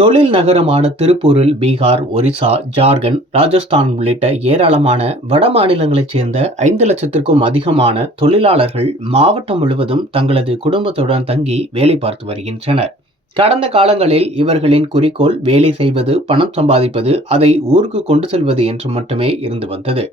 தொழில் நகரமான திருப்பூரில் பீகார், ஒரிசா, ஜார்க்கண்ட், ராஜஸ்தான் உள்ளிட்ட ஏராளமான வட மாநிலங்களைச் சேர்ந்த 5 லட்சத்திற்கும் அதிகமான தொழிலாளர்கள் மாவட்டம் முழுவதும் தங்களது குடும்பத்துடன் தங்கி வேலை பார்த்து வருகின்றனர். கடந்த காலங்களில் இவர்களின் குறிக்கோள் வேலை செய்வது, பணம் சம்பாதிப்பது, அதை ஊருக்கு கொண்டு செல்வது என்று மட்டுமே இருந்து வந்தது.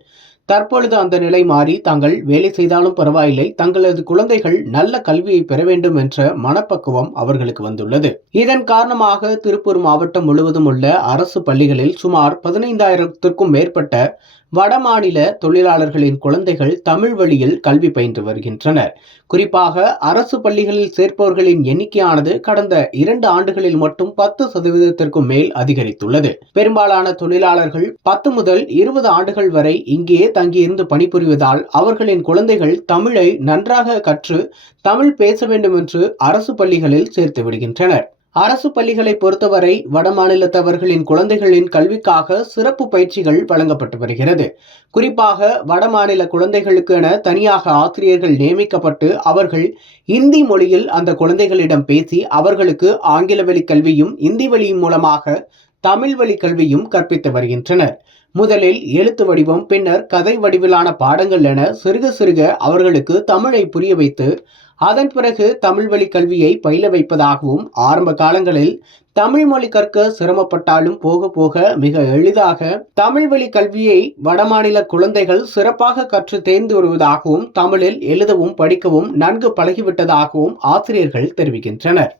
தற்பொழுது அந்த நிலை மாறி தாங்கள் வேலை செய்தாலும் பரவாயில்லை, தங்களது குழந்தைகள் நல்ல கல்வியை பெற வேண்டும் என்ற மனப்பக்குவம் அவர்களுக்கு வந்துள்ளது. இதன் காரணமாக திருப்பூர் மாவட்டம் முழுவதும் உள்ள அரசு பள்ளிகளில் சுமார் 15,000த்திற்கும் மேற்பட்ட வடமாநில தொழிலாளர்களின் குழந்தைகள் தமிழ் வழியில் கல்வி பயின்று வருகின்றனர். குறிப்பாக அரசு பள்ளிகளில் சேர்ப்பவர்களின் எண்ணிக்கையானது கடந்த 2 ஆண்டுகளில் மட்டும் 10% மேல் அதிகரித்துள்ளது. பெரும்பாலான தொழிலாளர்கள் 10 முதல் 20 ஆண்டுகள் வரை இங்கேயே தங்கியிருந்து பணிபுரிவதால் அவர்களின் குழந்தைகள் தமிழை நன்றாக கற்று தமிழ் பேச வேண்டும் என்று அரசு பள்ளிகளில் சேர்த்து விடுகின்றனர். அரசு பள்ளிகளை பொறுத்தவரை வடமாநிலத்தவர்களின் குழந்தைகளின் கல்விக்காக சிறப்பு பயிற்சிகள் வழங்கப்பட்டு வருகிறது. குறிப்பாக வடமாநில குழந்தைகளுக்கு என தனியாக ஆசிரியர்கள் நியமிக்கப்பட்டு அவர்கள் இந்தி மொழியில் அந்த குழந்தைகளிடம் பேசி அவர்களுக்கு ஆங்கில வழி கல்வியும் இந்தி வழியும் மூலமாக தமிழ் வழி கல்வியும் கற்பித்து வருகின்றனர். முதலில் எழுத்து வடிவம், பின்னர் கதை வடிவிலான பாடங்கள் என சிறுக சிறுக அவர்களுக்கு தமிழை புரிய வைத்து அதன் பிறகு தமிழ் வழி கல்வியை பயில வைப்பதாகவும், ஆரம்ப காலங்களில் தமிழ் மொழி கற்க சிரமப்பட்டாலும் போக போக மிக எளிதாக தமிழ் வழி கல்வியை வடமாநில குழந்தைகள் சிறப்பாக கற்று தேர்ந்து வருவதாகவும், தமிழில் எழுதவும் படிக்கவும் நன்கு பழகிவிட்டதாகவும் ஆசிரியர்கள் தெரிவிக்கின்றனர்.